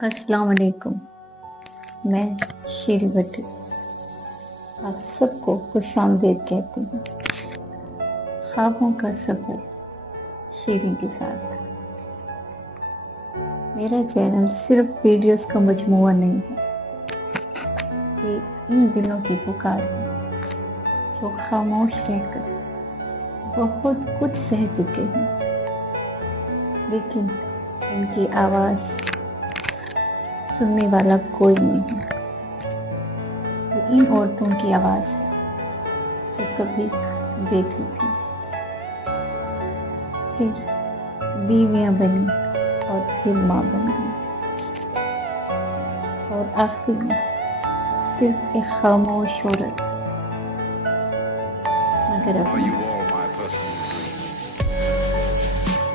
अस्सलाम वालेकुम। मैं शीरी भट्टी आप सबको खुशामदीद कहती हूँ। ख्वाबों का सफ़र शीरी के साथ। मेरा चैनल सिर्फ वीडियोस का मजमूआ नहीं है, ये इन दिलों की पुकार है जो खामोश रहकर बहुत कुछ सह चुके हैं, लेकिन इनकी आवाज़ सुनने वाला कोई नहीं है। ये इन औरतों की आवाज़ है जो कभी बेटी थी, फिर बीवियां बनी और फिर माँ बन गई, और आखिर में सिर्फ एक खामोश औरत। मगर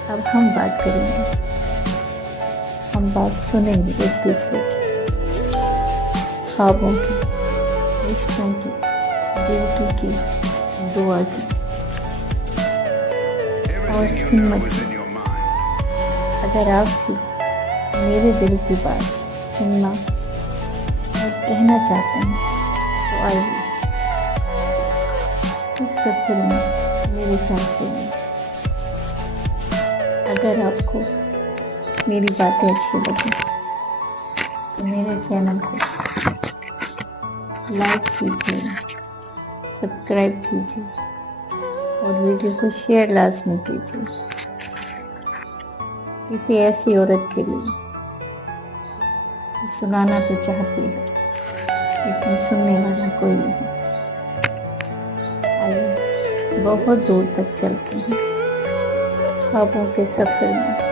अब हम बात करेंगे, हम बात सुनेंगे एक दूसरे की, ख्वाबों की, रिश्तों की, ब्यूटी की, दुआ की और हिम्मत की। अगर आप भी मेरे दिल की बात सुनना और कहना चाहते हैं तो आइए इस सफर में मेरे साथ चलिए। अगर आपको मेरी बातें अच्छी लगी तो मेरे चैनल को लाइक कीजिए, सब्सक्राइब कीजिए और वीडियो को शेयर लाजमी कीजिए किसी ऐसी औरत के लिए जो सुनाना तो चाहती है लेकिन सुनने वाला कोई नहीं। आइए बहुत दूर तक चलते हैं ख्वाबों के सफ़र में।